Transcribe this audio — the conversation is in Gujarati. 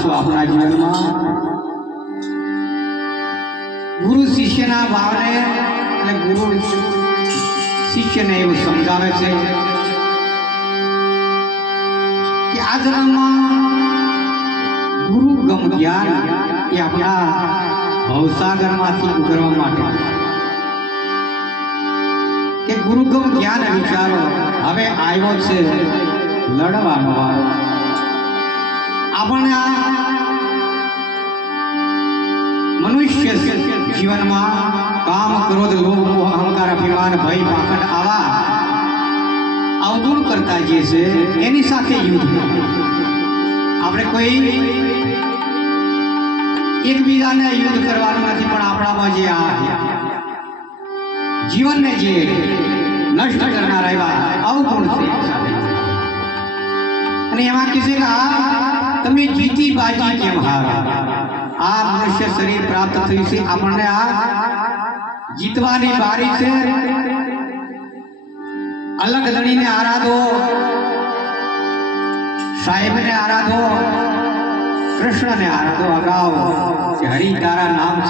છું આપણા જીવનમાં ગુરુ શિષ્યના ભાવને અને ગુરુ શિષ્યને એવું સમજાવે છે કે આ જન્મમાં ગુરુ ગમ જ્ઞાન એ આપણા ભવસાગરમાંથી ઉગરવા માટે કે ગુરુગમ જ્ઞાન વિચારો હવે આવ્યો છે લડવાનો વારો. આપણે આ મનુષ્ય જીવનમાં કામ ક્રોધ લોભ મોહ અહંકાર અભિમાન ભય પાખંડ આવા અવગુણ કરતા જે છે એની સાથે યુદ્ધ. આપણે કોઈ એકબીજાને યુદ્ધ કરવાનું નથી, પણ આપણામાં જે આ જીવનને જે નષ્ટ કરનારા એવા અવગુણ છે અને એમાં કીધે કે તમે જીતી બાજી કેમ હારો. આ મનુષ્ય શરીર પ્રાપ્ત થયું છે, આપણને આ જીતવાની બારી છે. અલગ ધણીને આરાધો, સાહેબને આરાધો, કૃષ્ણને આરાધો. અગાઉ હરિ તારા નામ